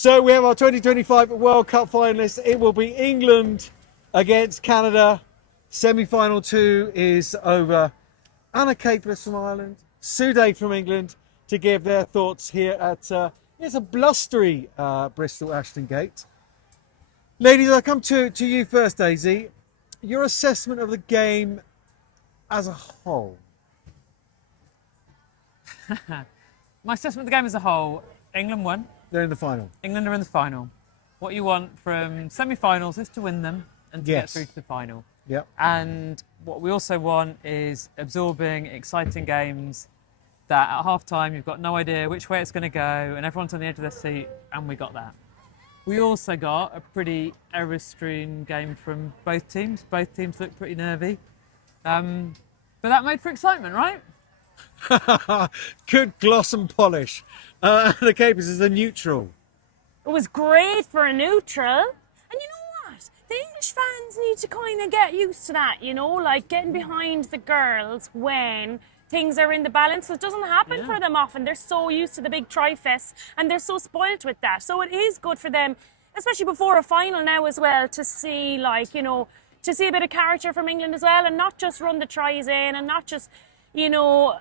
So we have our 2025 World Cup finalists. It will be England against Canada. Semi-final 2 is over. Anna Caplice from Ireland, Sude from England to give their thoughts here at it's a blustery Bristol Ashton Gate. Ladies, I come to you first, Daisy. Your assessment of the game as a whole. My assessment of the game as a whole, England won. They're in the final. England are in the final. What you want from semi-finals is to win them and to get through to the final. Yep. And what we also want is absorbing, exciting games that at half-time you've got no idea which way it's going to go and everyone's on the edge of their seat, and we got that. We also got a pretty error-strewn game from both teams. Both teams looked pretty nervy. But that made for excitement, right? Good gloss and polish. The Capers is a neutral. It was great for a neutral. And you know what? The English fans need to kind of get used to that, you know, like getting behind the girls when things are in the balance. It doesn't happen for them often. They're so used to the big tri-fest and they're so spoilt with that. So it is good for them, especially before a final now as well, to see, like, you know, to see a bit of character from England as well, and not just run the tries in and not just, you know,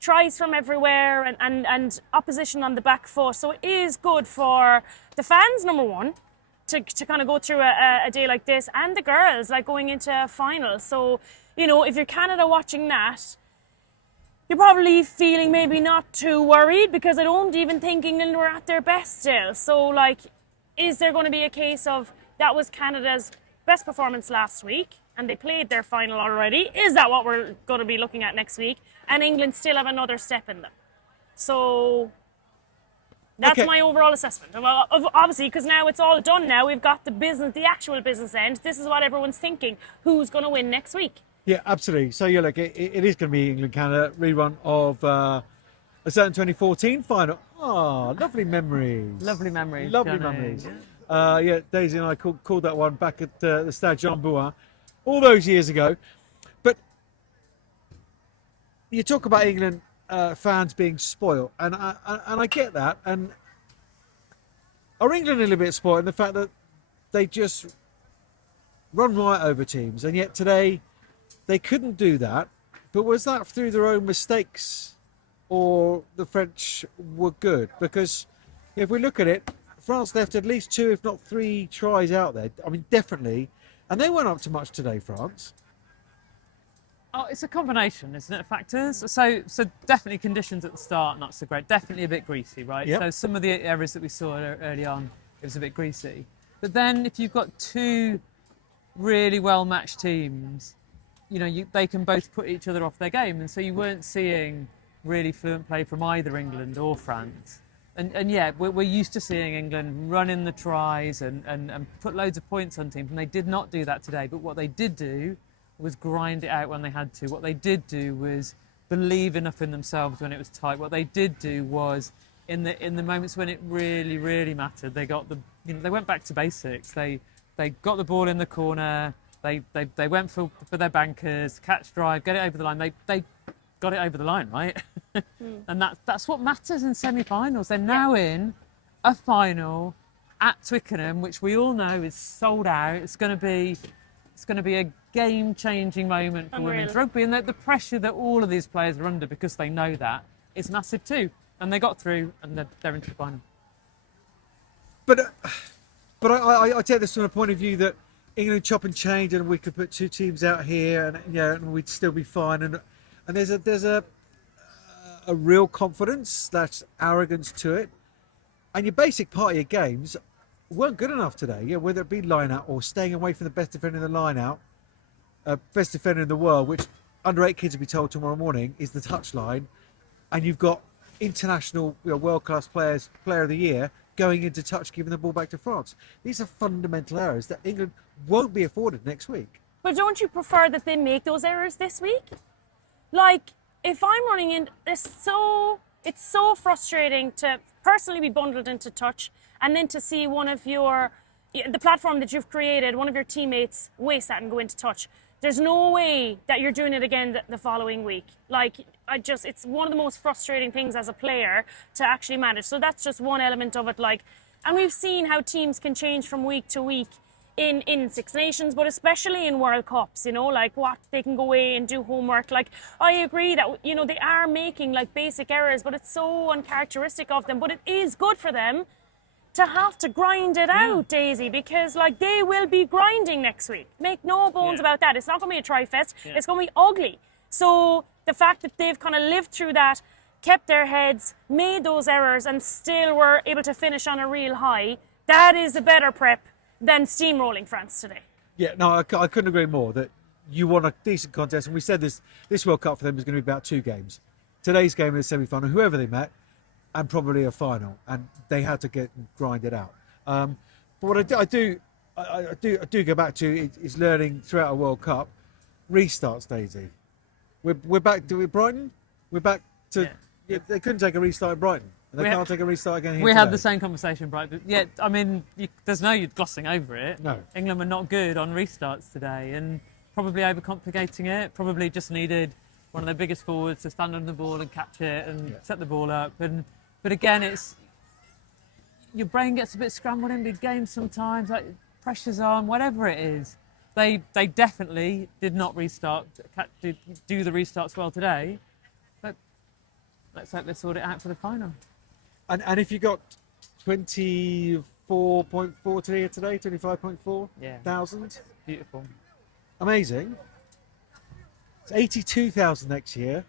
tries from everywhere and opposition on the back foot. So it is good for the fans, number one, to kind of go through a day like this, and the girls, like, going into a final. So, you know, if you're Canada watching that, you're probably feeling maybe not too worried, because I don't even think England were at their best still. So, like, is there going to be a case of that was Canada's best performance last week and they played their final already? Is that what we're going to be looking at next week? And England still have another step in them. So that's my overall assessment. Well, obviously, because now it's all done now. We've got the business, the actual business end. This is what everyone's thinking. Who's going to win next week? Yeah, absolutely. So, yeah, look, it is going to be England-Canada rerun of a certain 2014 final. Oh, lovely memories. Lovely memories. Lovely Johnnie. memories. Yeah, Daisy and I called that one back at the Stade Jean Bouin all those years ago. But you talk about England fans being spoiled, and I get that. And are England a little bit spoiled in the fact that they just run right over teams, and yet today they couldn't do that? But was that through their own mistakes, or the French were good? Because if we look at it, France left at least 2, if not 3 tries out there. I mean, definitely. And they weren't up to much today, France. Oh, it's a combination, isn't it, of factors? So definitely conditions at the start, not so great. Definitely a bit greasy, right? Yep. So some of the errors that we saw early on, it was a bit greasy. But then if you've got 2 really well-matched teams, you know, they can both put each other off their game. And so you weren't seeing really fluent play from either England or France. And yeah, we're used to seeing England run in the tries and put loads of points on teams, and they did not do that today. But what they did do was grind it out when they had to. What they did do was believe enough in themselves when it was tight. What they did do was, in the moments when it really, really mattered, they got they went back to basics. They got the ball in the corner. They went for their bankers, catch, drive, get it over the line. They got it over the line, right? And that's what matters in semi-finals. They're now in a final at Twickenham, which we all know is sold out. It's going to be a game-changing moment for women's rugby, and the pressure that all of these players are under, because they know that, is massive too. And they got through, and they're into the final. But I take this from a point of view that England chop and change, and we could put 2 teams out here, and we'd still be fine. And there's a real confidence / arrogance to it, and your basic part of your games weren't good enough today. Yeah, whether it be line out or staying away from the best defender in the line out, best defender in the world, which under 8 kids will be told tomorrow morning is the touchline, and you've got international, world-class players, player of the year, going into touch, giving the ball back to France. These are fundamental errors that England won't be afforded next week. But don't you prefer that they make those errors this week? Like, if I'm running in, it's so frustrating to personally be bundled into touch, and then to see one of the platform that you've created, one of your teammates waste that and go into touch. there's no way that you're doing it again the following week. Like, it's one of the most frustrating things as a player to actually manage. So that's just one element of it. Like, and we've seen how teams can change from week to week in Six Nations, but especially in World Cups, like what they can go away and do homework. Like, I agree that, they are making like basic errors, but it's so uncharacteristic of them. But it is good for them to have to grind it out, Daisy, because like they will be grinding next week. Make no bones about that. It's not going to be a tri-fest. It's going to be ugly. So the fact that they've kind of lived through that, kept their heads, made those errors, and still were able to finish on a real high, that is a better prep than steamrolling France today. Yeah, no, I couldn't agree more that you want a decent contest. And we said this World Cup for them is going to be about 2 games. Today's game is a semi-final, whoever they met, and probably a final. And they had to grind it out. But what I do go back to is learning throughout a World Cup, restarts, Daisy. We're back to Brighton. We're back to... Yeah, they couldn't take a restart in Brighton. And they can't take a restart again here We today. had the same conversation, right? But yeah, I mean, there's no glossing over it. No. England were not good on restarts today and probably overcomplicating it. Probably just needed one of their biggest forwards to stand on the ball and catch it and set the ball up. But again, it's your brain gets a bit scrambled in big games sometimes. Like pressure's on, whatever it is. They definitely did not do the restarts well today. But let's hope they sort it out for the final. And if you got 24.4 today, 25.4 thousand. Beautiful. Amazing. It's 82,000 next year.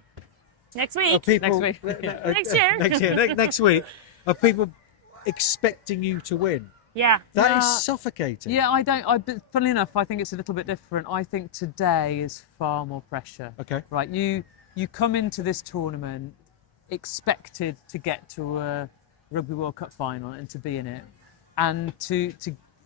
Next week. Of people, Next week. Next year. Next week. Of people expecting you to win. Yeah. That is suffocating. Yeah, funnily enough, I think it's a little bit different. I think today is far more pressure. Okay. Right, you come into this tournament expected to get to a Rugby World Cup final and to be in it. And to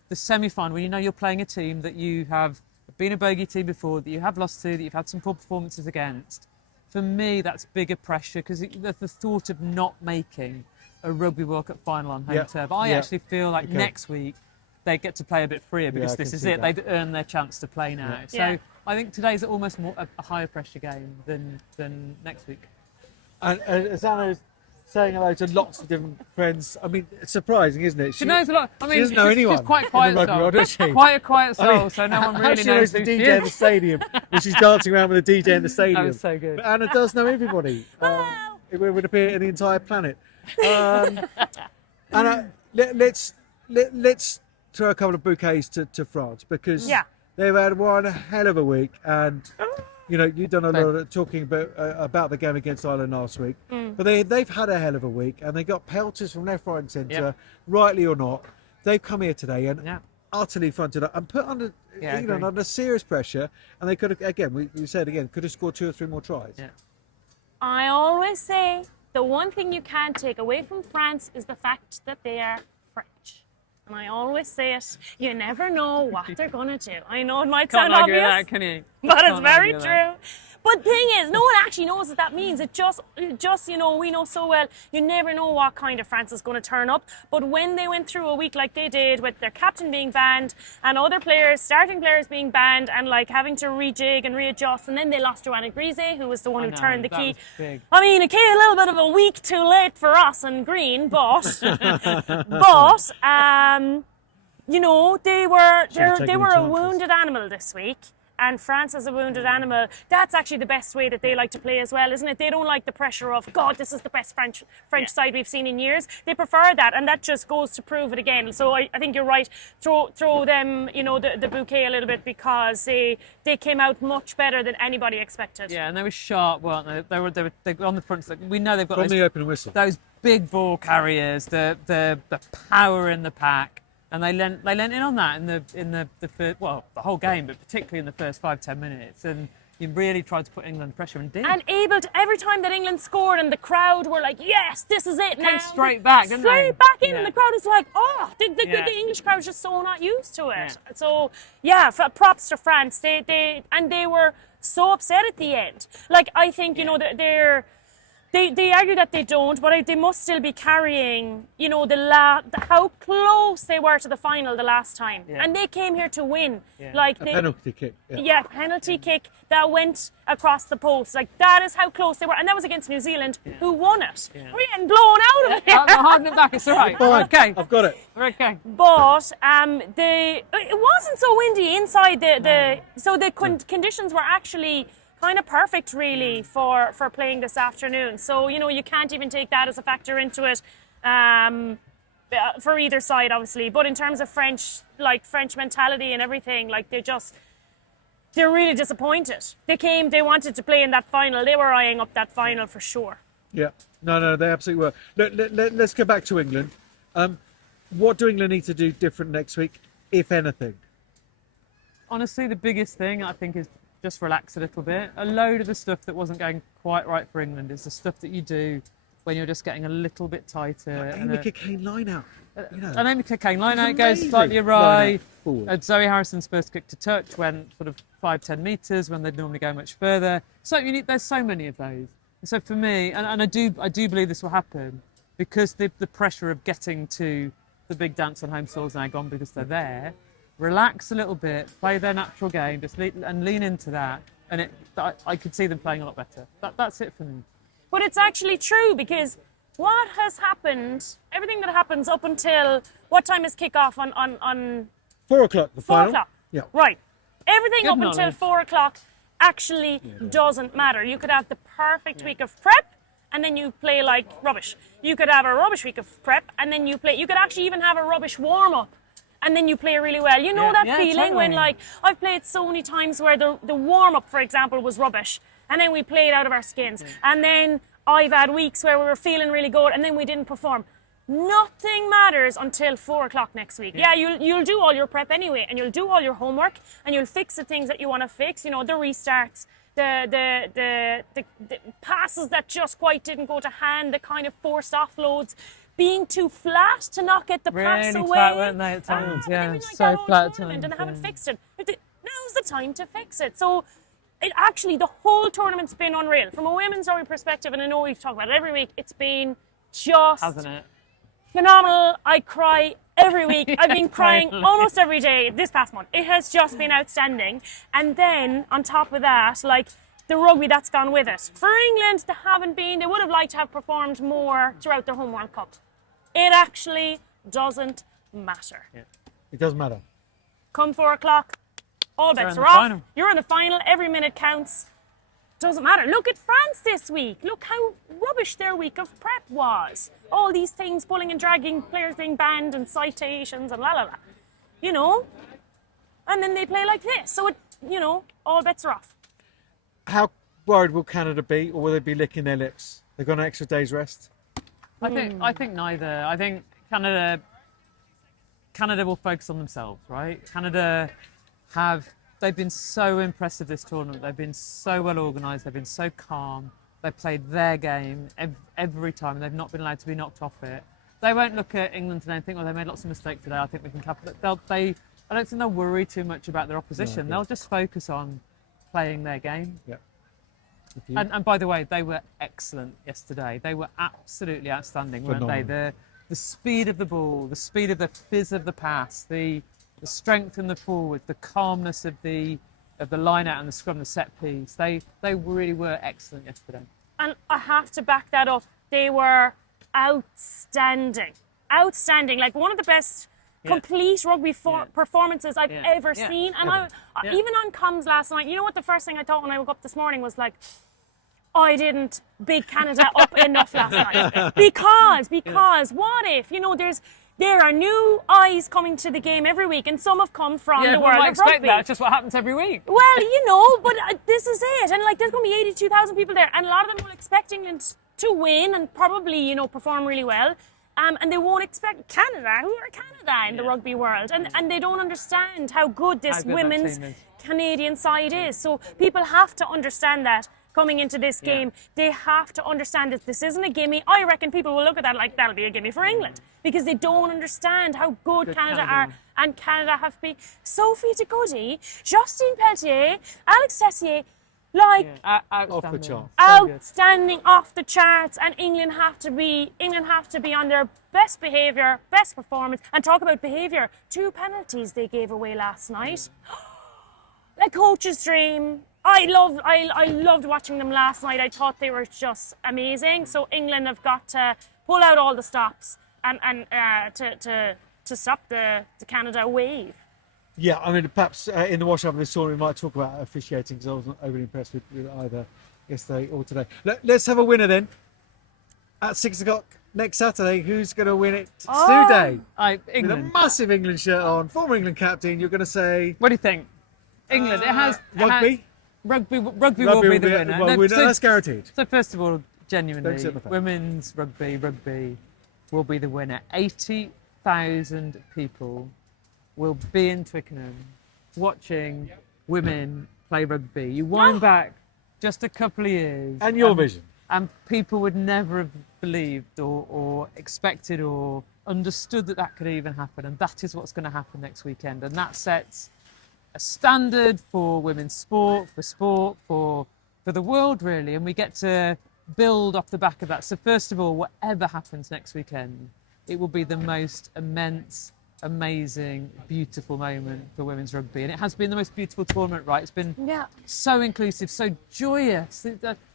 the semi-final, when you know you're playing a team that you have been a bogey team before, that you have lost to, that you've had some poor performances against. For me, that's bigger pressure because the thought of not making a Rugby World Cup final on home turf. I actually feel like next week they get to play a bit freer because this is it. They've earned their chance to play now. So I think today's almost more a higher pressure game than next week. And as Anna's saying hello to lots of different friends, I mean, it's surprising, isn't it? She knows a lot. I mean, she doesn't know anyone. She's quite quiet rugby world, does she? Quite a quiet soul, so no one really she knows the who DJ she in the is. stadium when she's dancing around with the DJ in the stadium. That was so good. But Anna does know everybody. It would appear in the entire planet. Anna, let's throw a couple of bouquets to France because they've had one hell of a week, and you've done a lot of talking about the game against Ireland last week, but they've had a hell of a week, and they got pelters from left, right, and centre, rightly or not. They've come here today and utterly fronted up and put under England under serious pressure, and they could have could have scored 2 or 3 more tries. Yeah. I always say the one thing you can't take away from France is the fact that they are French. And I always say it, you never know what they're going to do. I know it might sound Can't argue obvious, that, can you? but it's very argue true. that. But the thing is, no one actually knows what that means. It just we know so well, you never know what kind of France is going to turn up. But when they went through a week like they did, with their captain being banned and other players, starting players being banned and like having to rejig and readjust, and then they lost Joanna Grise, who was the one who turned the key. Was big. I mean, it came a little bit of a week too late for us and Green, but they were a wounded animal this week. And France as a wounded animal, that's actually the best way that they like to play as well, isn't it? They don't like the pressure of, God, this is the best French side we've seen in years. They prefer that, and that just goes to prove it again. So I think you're right. Throw them, the bouquet a little bit, because they came out much better than anybody expected. Yeah, and they were sharp, weren't they? They were on the front. We know they've got From the opening whistle. those big ball carriers, the power in the pack. And they lent in on that in the first, the whole game, but particularly in the first 5-10 minutes. And you really tried to put England pressure and did. And able to, every time that England scored and the crowd were like, yes, this is it now. Came straight back, didn't they? Straight back in, Yeah. and the crowd was like, the English crowd was just so not used to it. Yeah. So, props to France. They were so upset at the end. Like, I think, They argue that they don't, but they must still be carrying, you know, how close they were to the final the last time. Yeah. And they came here to win. Yeah. Like A penalty kick. Yeah, penalty kick that went across the post. Like, that is how close they were. And that was against New Zealand, who won it. Yeah. We're getting blown out of it. I'm holding it back. It's all right. Fine. Okay. I've got it. We're okay. But it wasn't so windy inside so the conditions were actually kind of perfect, really, for playing this afternoon. So, you know, you can't even take that as a factor into it for either side, obviously. But in terms of French mentality and everything, like, they're really disappointed. They wanted to play in that final. They were eyeing up that final for sure. Yeah. No, they absolutely were. Let's go back to England. What do England need to do different next week, if anything? Honestly, the biggest thing I think is just relax a little bit. A load of the stuff that wasn't going quite right for England is the stuff that you do when you're just getting a little bit tighter. Amy Cockayne line out. You know, and Amy Cockayne line out It's goes amazing. slightly Line awry. out forward. Zoe Harrison's first kick to touch went sort of 5-10 metres when they'd normally go much further. So there's so many of those. And so for me, and I do believe this will happen, because the pressure of getting to the big dance on home soil's now gone because they're there. Relax a little bit, play their natural game, and lean into that. And I could see them playing a lot better. That's it for me. But it's actually true, because what has happened, everything that happens up until, what time is kick-off on 4 o'clock, the 4 final. o'clock? Yeah. Right. Everything Good up until knowledge. 4 o'clock actually doesn't matter. You could have the perfect week of prep, and then you play like rubbish. You could have a rubbish week of prep, and then you could actually even have a rubbish warm-up, and then you play really well. You know that feeling when, totally. like, I've played so many times where the warm-up, for example, was rubbish, and then we played out of our skins. And then I've had weeks where we were feeling really good, and then we didn't perform. Nothing matters until 4 o'clock next week. Yeah, you'll do all your prep anyway, and you'll do all your homework, and you'll fix the things that you want to fix. You know, the restarts, the passes that just quite didn't go to hand, the kind of forced offloads, being too flat to not get the pass Really away. flat, weren't they, at times? But Yeah, they've been like so that all flat at tournament, and they times, haven't yeah. fixed it. Now's the time to fix it. So it actually, the whole tournament's been unreal. From a women's rugby perspective, and I know we've talked about it every week, it's been just Hasn't it? phenomenal. I cry every week. I've been crying almost every day this past month. It has just been outstanding. And then on top of that, like, the rugby that's gone with it. For England, they would have liked to have performed more throughout their home World Cup. It actually doesn't matter. It doesn't matter. Come 4 o'clock, all bets in are the off. final. You're in the final. Every minute counts. Doesn't matter. Look at France this week. Look how rubbish their week of prep was. All these things, pulling and dragging, players being banned, and citations, and la la la. You know? And then they play like this. So, all bets are off. How worried will Canada be, or will they be licking their lips? They've got an extra day's rest. I think neither. I think Canada will focus on themselves, right? They've been so impressive this tournament. They've been so well organised. They've been so calm. They've played their game every time. They've not been allowed to be knocked off it. They won't look at England today and think, well, they made lots of mistakes today. I think we can capitulate. I don't think they'll worry too much about their opposition. No, They'll just focus on playing their game. Yeah. And by the way, they were excellent yesterday. They were absolutely outstanding, weren't they? The speed of the ball, the speed of the fizz of the pass, the strength in the forward, the calmness of the line out and the scrum, the set piece. They really were excellent yesterday. And I have to back that up. They were outstanding. Outstanding. Like, one of the best complete rugby performances I've ever seen. And even on comms last night, you know what the first thing I thought when I woke up this morning was, like, I didn't big Canada up enough last night. Because what if, there are new eyes coming to the game every week, and some have come from the world of rugby. That. It's just what happens every week. Well, but this is it. And, like, there's going to be 82,000 people there, and a lot of them will expect England to win and probably, perform really well. And they won't expect Canada, who are Canada in the rugby world. And they don't understand how good this women's Canadian side is. So people have to understand that coming into this game. They have to understand that this isn't a gimme. I reckon people will look at that like, that'll be a gimme for England, because they don't understand how good Canada are. And Canada have been Sophie de Goody, Justine Pelletier, Alex Tessier. Like Outstanding. Off the chart. So good. outstanding, off the charts, and England have to be on their best behaviour, best performance. And talk about behaviour, 2 penalties they gave away last night. A coach's dream. I loved watching them last night. I thought they were just amazing. So England have got to pull out all the stops and to stop the Canada wave. Yeah, I mean, perhaps in the wash-up of this tournament, we might talk about officiating because I wasn't overly impressed with either yesterday or today. Let's have a winner then. At 6 o'clock next Saturday, who's going to win it today? With a England. massive England shirt on, former England captain, you're going to say... What do you think? England. Rugby? Rugby will be the winner. Well, that's guaranteed. So first of all, Don't genuinely, sit on the fence. women's rugby will be the winner. 80,000 people will be in Twickenham watching women play rugby. You wind back just a couple of years. And your vision. And people would never have believed or expected or understood that could even happen. And that is what's going to happen next weekend. And that sets a standard for women's sport, for the world, really. And we get to build off the back of that. So first of all, whatever happens next weekend, it will be the most immense, amazing, beautiful moment for women's rugby. And it has been the most beautiful tournament, right? It's been so inclusive, so joyous.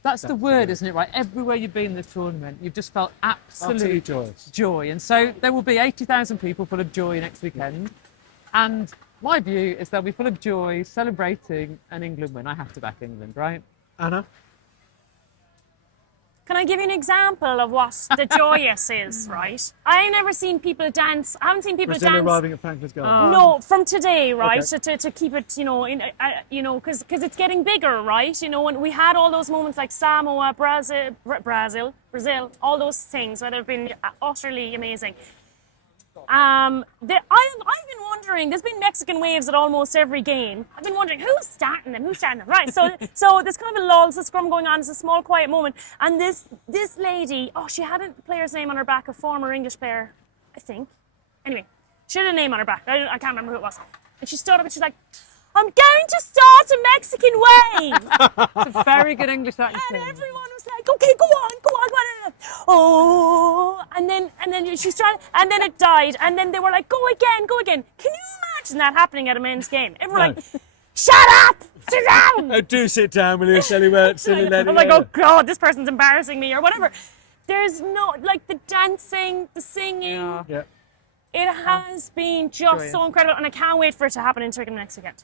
That's the word, isn't it, right? Everywhere you've been in the tournament, you've just felt absolute joyous. joy. And so there will be 80,000 people full of joy next weekend. And my view is they'll be full of joy, celebrating an England win. I have to back England, right? Anna? Can I give you an example of what the joyous is, right? I've never seen people dance. I haven't seen people Brazil dance. arriving at Franklin's Garden. No, from today, right? Okay. To keep it, because it's getting bigger, right? And we had all those moments like Samoa, Brazil, all those things that have been utterly amazing. I've been wondering. There's been Mexican waves at almost every game. I've been wondering who's starting them. Right. So there's kind of a lull, there's a scrum going on. It's a small, quiet moment. And this lady, she had a player's name on her back, a former English player, I think. Anyway, she had a name on her back. I can't remember who it was. And she stood up and she's like, "I'm going to start a Mexican wave." It's a very good English accent. And everyone was like, "Okay, go on. Oh," and then she's trying, and then it died, and then they were like, "Go again." Can you imagine that happening at a men's game? Everyone like, "Shut up, sit down." Oh, do sit down, will you, silly lady? I'm like, "Oh God, this person's embarrassing me," or whatever. There's no the dancing, the singing. Yeah. It has been just so incredible, and I can't wait for it to happen in Twickenham next weekend.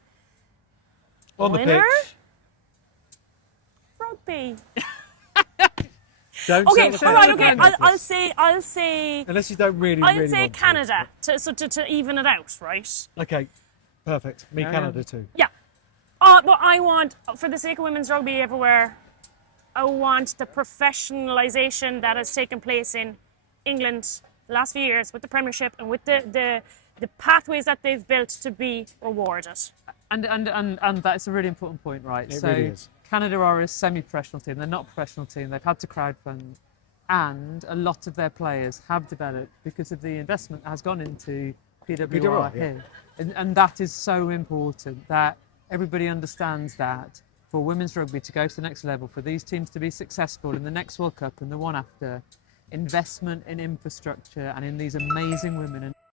On the Winner? pitch. Rugby. Don't Okay, say all right, the okay. fence. I'll say. Unless you don't really I'd say want Canada to even it out, right? to. Okay, perfect. Me, Canada too. Yeah. But I want, for the sake of women's rugby everywhere, I want the professionalisation that has taken place in England the last few years with the Premiership and with the pathways that they've built to be rewarded. And that's a really important point, right? It So really is. Canada are a semi-professional team. They're not a professional team. They've had to crowdfund, and a lot of their players have developed because of the investment that has gone into PWR here. And that is so important that everybody understands that for women's rugby to go to the next level, for these teams to be successful in the next World Cup and the one after, investment in infrastructure and in these amazing women and